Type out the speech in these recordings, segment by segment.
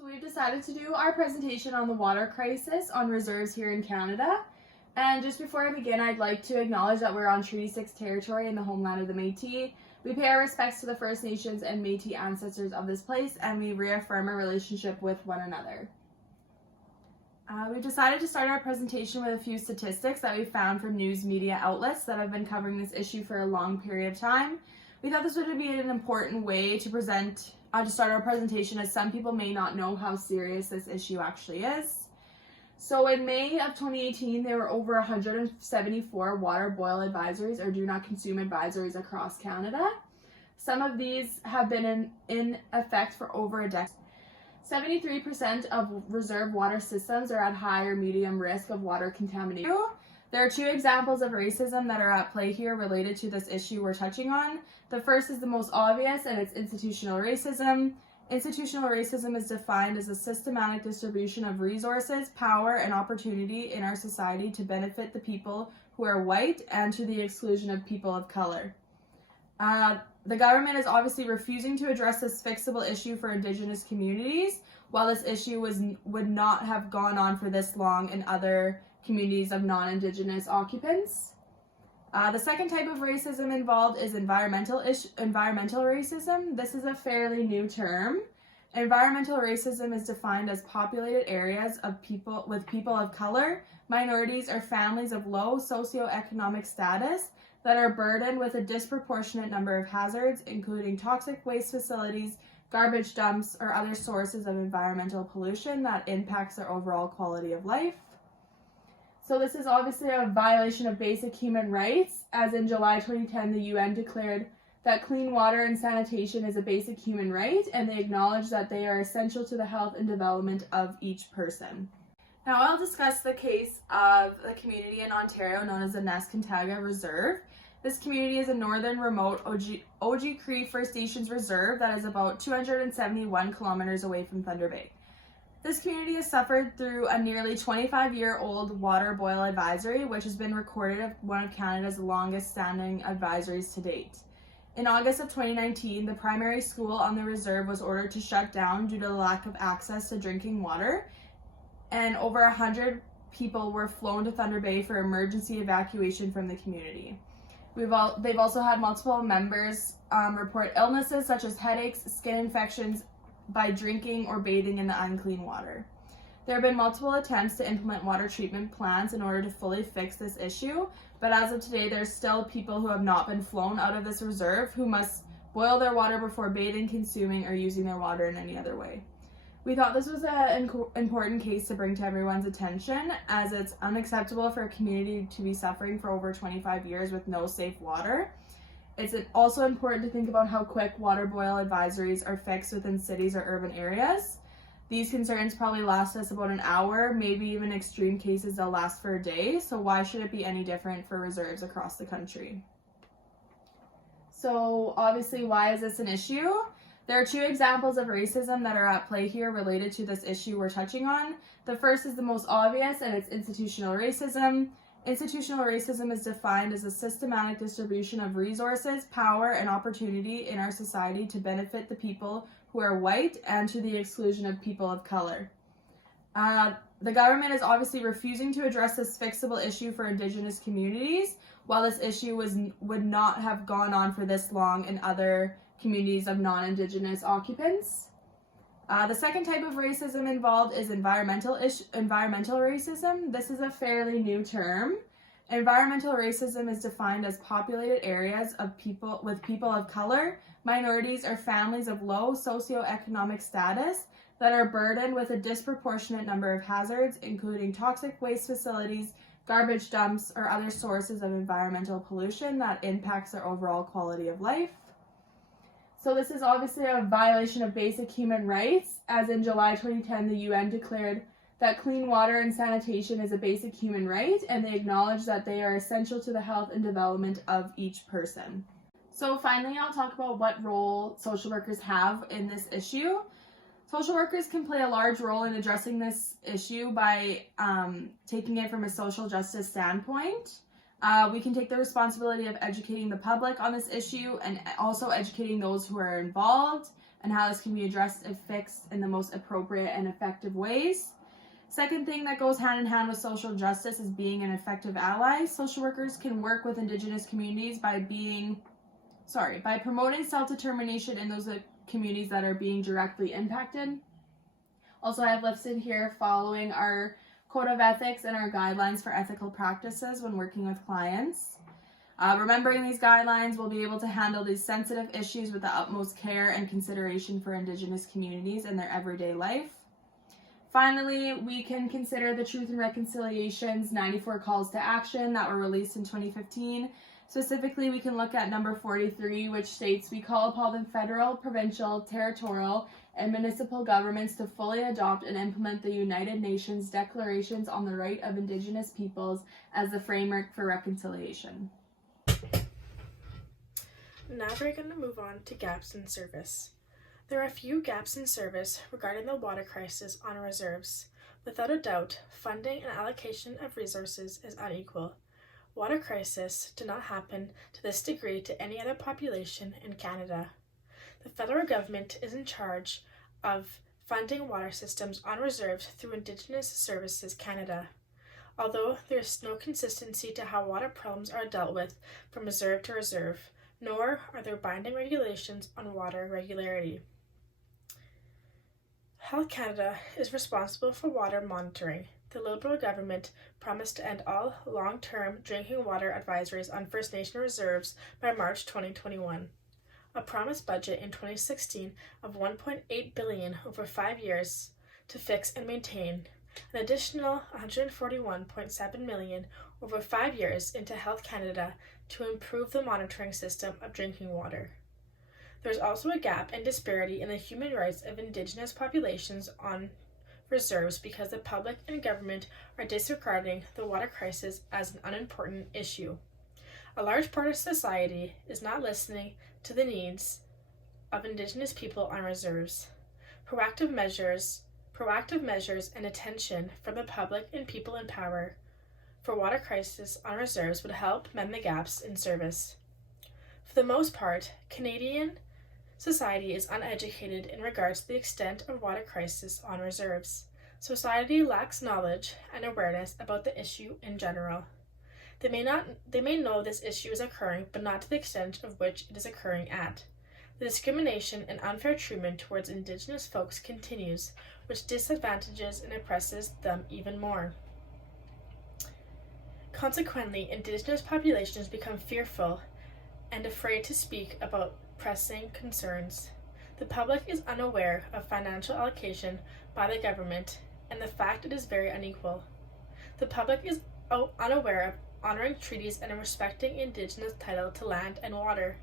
So we've decided to do our presentation on the water crisis on reserves here in Canada. And just before I begin, I'd like to acknowledge that we're on Treaty 6 territory in the homeland of the Métis. We pay our respects to the First Nations and Métis ancestors of this place, and we reaffirm our relationship with one another. We've decided to start our presentation with a few statistics that we found from news media outlets that have been covering this issue for a long period of time. We thought this would be an important way to start our presentation, as some people may not know how serious this issue actually is. So in May of 2018, there were over 174 water boil advisories or do not consume advisories across Canada. Some of these have been in effect for over a decade. 73% of reserve water systems are at high or medium risk of water contamination. There are two examples of racism that are at play here related to this issue we're touching on. The first is the most obvious, and it's institutional racism. Institutional racism is defined as a systematic distribution of resources, power, and opportunity in our society to benefit the people who are white and to the exclusion of people of color. The government is obviously refusing to address this fixable issue for Indigenous communities, while this issue would not have gone on for this long in other communities of non-Indigenous occupants. The second type of racism involved is environmental racism. This is a fairly new term. Environmental racism is defined as populated areas of people of color, minorities, or families of low socioeconomic status that are burdened with a disproportionate number of hazards, including toxic waste facilities, garbage dumps, or other sources of environmental pollution that impacts their overall quality of life. So this is obviously a violation of basic human rights, as in July 2010, the UN declared that clean water and sanitation is a basic human right, and they acknowledge that they are essential to the health and development of each person. Now I'll discuss the case of the community in Ontario known as the Neskantaga Reserve. This community is a northern remote Oji Cree First Nations reserve that is about 271 kilometers away from Thunder Bay. This community has suffered through a nearly 25-year-old water boil advisory, which has been recorded as one of Canada's longest-standing advisories to date. In August of 2019, the primary school on the reserve was ordered to shut down due to the lack of access to drinking water, and over 100 people were flown to Thunder Bay for emergency evacuation from the community. They've also had multiple members report illnesses such as headaches, skin infections, by drinking or bathing in the unclean water. There have been multiple attempts to implement water treatment plants in order to fully fix this issue, but as of today, there's still people who have not been flown out of this reserve who must boil their water before bathing, consuming, or using their water in any other way. We thought this was an important case to bring to everyone's attention, as it's unacceptable for a community to be suffering for over 25 years with no safe water. It's also important to think about how quick water boil advisories are fixed within cities or urban areas. These concerns probably last us about an hour, maybe even extreme cases they'll last for a day, so why should it be any different for reserves across the country? So obviously, why is this an issue? There are two examples of racism that are at play here related to this issue we're touching on. The first is the most obvious, and it's institutional racism. Institutional racism is defined as a systematic distribution of resources, power, and opportunity in our society to benefit the people who are white and to the exclusion of people of color. The government is obviously refusing to address this fixable issue for Indigenous communities, while this issue would not have gone on for this long in other communities of non-Indigenous occupants. The second type of racism involved is environmental racism. This is a fairly new term. Environmental racism is defined as populated areas of people of color, minorities, or families of low socioeconomic status that are burdened with a disproportionate number of hazards, including toxic waste facilities, garbage dumps, or other sources of environmental pollution that impacts their overall quality of life. So this is obviously a violation of basic human rights, as in July 2010, the UN declared that clean water and sanitation is a basic human right, and they acknowledge that they are essential to the health and development of each person. So finally, I'll talk about what role social workers have in this issue. Social workers can play a large role in addressing this issue by taking it from a social justice standpoint. We can take the responsibility of educating the public on this issue and also educating those who are involved and how this can be addressed and fixed in the most appropriate and effective ways. Second thing that goes hand in hand with social justice is being an effective ally. Social workers can work with Indigenous communities by promoting self-determination in those communities that are being directly impacted. Also, I have listed here following our code of ethics and our guidelines for ethical practices when working with clients. Remembering these guidelines, we'll be able to handle these sensitive issues with the utmost care and consideration for Indigenous communities in their everyday life. Finally, we can consider the Truth and Reconciliation's 94 calls to action that were released in 2015. Specifically, we can look at number 43, which states, "We call upon the federal, provincial, territorial, and municipal governments to fully adopt and implement the United Nations Declarations on the Right of Indigenous Peoples as the framework for reconciliation." Now we're going to move on to gaps in service. There are a few gaps in service regarding the water crisis on reserves. Without a doubt, funding and allocation of resources is unequal. Water crisis did not happen to this degree to any other population in Canada. The federal government is in charge of funding water systems on reserves through Indigenous Services Canada. Although there is no consistency to how water problems are dealt with from reserve to reserve, nor are there binding regulations on water regularity. Health Canada is responsible for water monitoring. The Liberal government promised to end all long-term drinking water advisories on First Nation reserves by March 2021. A promised budget in 2016 of $1.8 billion over 5 years to fix and maintain, an additional $141.7 million over 5 years into Health Canada to improve the monitoring system of drinking water. There is also a gap and disparity in the human rights of Indigenous populations on reserves because the public and government are disregarding the water crisis as an unimportant issue. A large part of society is not listening to the needs of Indigenous people on reserves. Proactive measures and attention from the public and people in power for water crisis on reserves would help mend the gaps in service. For the most part, Canadian society is uneducated in regards to the extent of water crisis on reserves. Society lacks knowledge and awareness about the issue in general. They may know this issue is occurring, but not to the extent of which it is occurring at. The discrimination and unfair treatment towards Indigenous folks continues, which disadvantages and oppresses them even more. Consequently, Indigenous populations become fearful and afraid to speak about pressing concerns. The public is unaware of financial allocation by the government and the fact it is very unequal. The public is unaware of honoring treaties and respecting Indigenous title to land and water.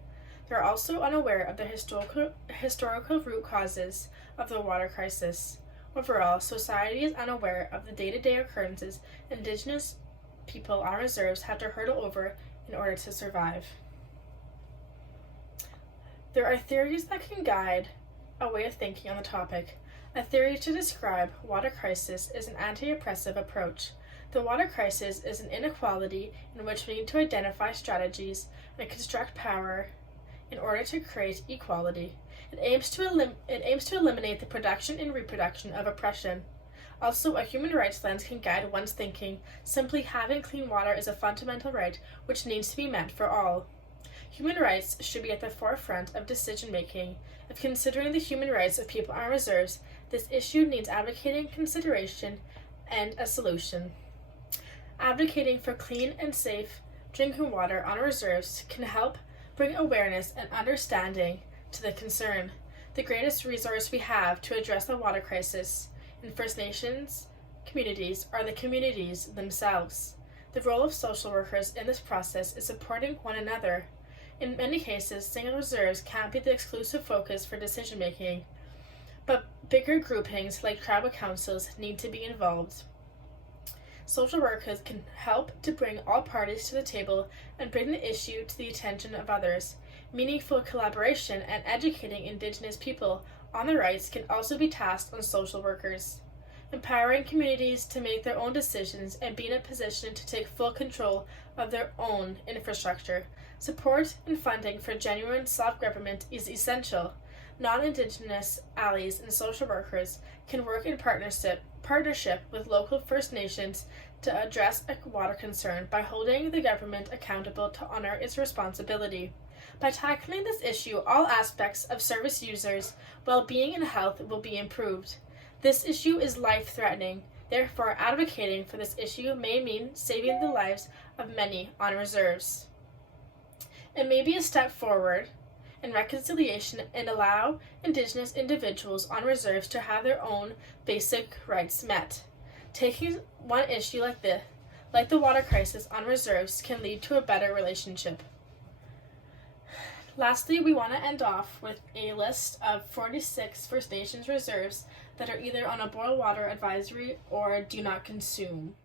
They are also unaware of the historical root causes of the water crisis. Overall, society is unaware of the day-to-day occurrences Indigenous people on reserves have to hurdle over in order to survive. There are theories that can guide a way of thinking on the topic. A theory to describe water crisis is an anti-oppressive approach. The water crisis is an inequality in which we need to identify strategies and construct power in order to create equality. It aims to eliminate the production and reproduction of oppression. Also, a human rights lens can guide one's thinking. Simply having clean water is a fundamental right which needs to be met for all. Human rights should be at the forefront of decision-making. If considering the human rights of people on reserves, this issue needs advocating, consideration, and a solution. Advocating for clean and safe drinking water on reserves can help bring awareness and understanding to the concern. The greatest resource we have to address the water crisis in First Nations communities are the communities themselves. The role of social workers in this process is supporting one another. In many cases, single reserves can't be the exclusive focus for decision-making, but bigger groupings like tribal councils need to be involved. Social workers can help to bring all parties to the table and bring the issue to the attention of others. Meaningful collaboration and educating Indigenous people on their rights can also be tasked on social workers. Empowering communities to make their own decisions and be in a position to take full control of their own infrastructure. Support and funding for genuine self-government is essential. non-Indigenous allies and social workers can work in partnership with local First Nations to address a water concern by holding the government accountable to honor its responsibility. By tackling this issue, all aspects of service users' well-being and health will be improved. This issue is life-threatening. Therefore, advocating for this issue may mean saving the lives of many on reserves. It may be a step forward in reconciliation and allow Indigenous individuals on reserves to have their own basic rights met. Taking one issue like the water crisis on reserves, can lead to a better relationship. Lastly, we want to end off with a list of 46 First Nations reserves that are either on a boil water advisory or do not consume.